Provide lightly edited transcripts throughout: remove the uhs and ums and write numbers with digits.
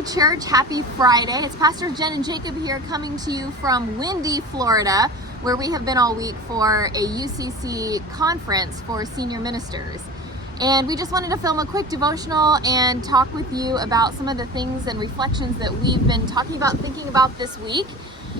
Hi church, happy Friday. It's Pastor Jen and Jacob here coming to you from windy Florida, where we have been all week for a UCC conference for senior ministers. And we just wanted to film a quick devotional and talk with you about some of the things and reflections that we've been talking about, thinking about this week.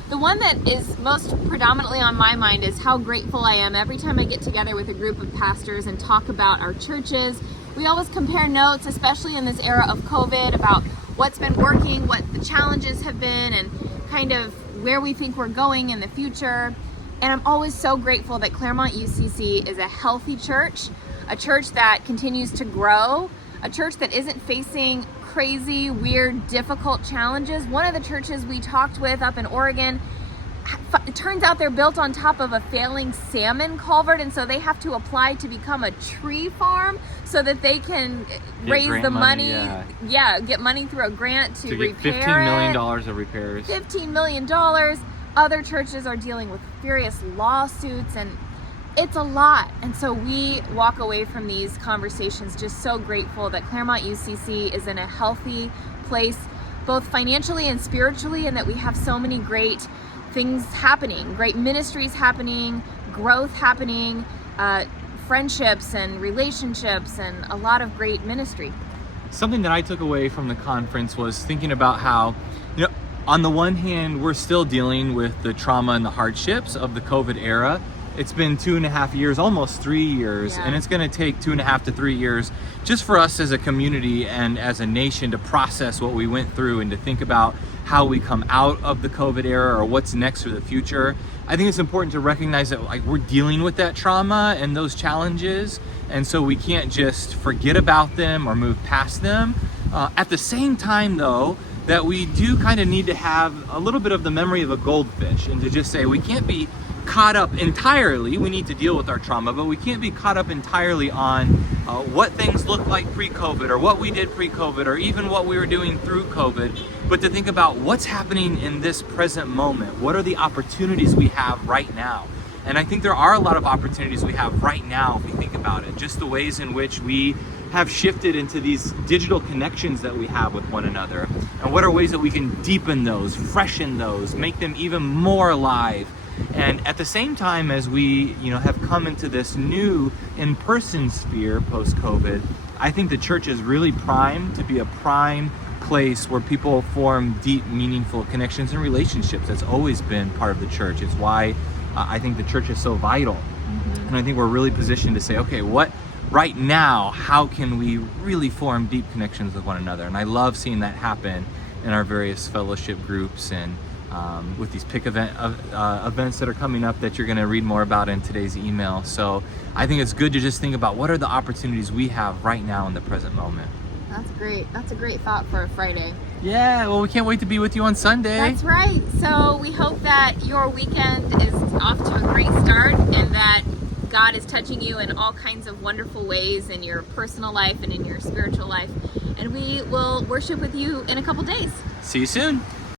The one that is most predominantly on my mind is how grateful I am every time I get together with a group of pastors and talk about our churches. We always compare notes, especially in this era of COVID, about what's been working, what the challenges have been, and kind of where we think we're going in the future. And I'm always so grateful that Claremont UCC is a healthy church, a church that continues to grow, a church that isn't facing crazy, weird, difficult challenges. One of the churches we talked with up in Oregon, it turns out they're built on top of a failing salmon culvert, and so they have to apply to become a tree farm so that they can raise the money. Get money through a grant to repair get $15 million of repairs. $15 million. Other churches are dealing with furious lawsuits, and it's a lot. And so we walk away from these conversations just so grateful that Claremont UCC is in a healthy place, both financially and spiritually, and that we have so many great things happening, great ministries happening, growth happening, friendships and relationships, and a lot of great ministry. Something that I took away from the conference was thinking about how, on the one hand, we're still dealing with the trauma and the hardships of the COVID era. It's been 2.5 years, almost 3 years, and it's going to take 2.5 to 3 years just for us as a community and as a nation to process what we went through and to think about how we come out of the COVID era or what's next for the future. I think it's important to recognize that we're dealing with that trauma and those challenges, and so we can't just forget about them or move past them. At the same time, though, that we do kind of need to have a little bit of the memory of a goldfish and to just say we can't be caught up entirely. We need to deal with our trauma, but we can't be caught up entirely on what things look like pre-COVID or what we did pre-COVID or even what we were doing through COVID, but to think about what's happening in this present moment. What are the opportunities we have right now? And I think there are a lot of opportunities we have right now if we think about it, just the ways in which we have shifted into these digital connections that we have with one another. And what are ways that we can deepen those, freshen those, make them even more alive. And at the same time as we, have come into this new in-person sphere post-COVID, I think the church is really primed to be a prime place where people form deep, meaningful connections and relationships. That's always been part of the church. It's why I think the church is so vital. And I think we're really positioned to say, okay, right now, how can we really form deep connections with one another? And I love seeing that happen in our various fellowship groups and with these PIC events that are coming up that you're going to read more about in today's email. So I think it's good to just think about what are the opportunities we have right now in the present moment. That's great. That's a great thought for a Friday. Yeah, well, we can't wait to be with you on Sunday. That's right. So we hope that your weekend is off to a great start and that God is touching you in all kinds of wonderful ways in your personal life and in your spiritual life. And we will worship with you in a couple days. See you soon.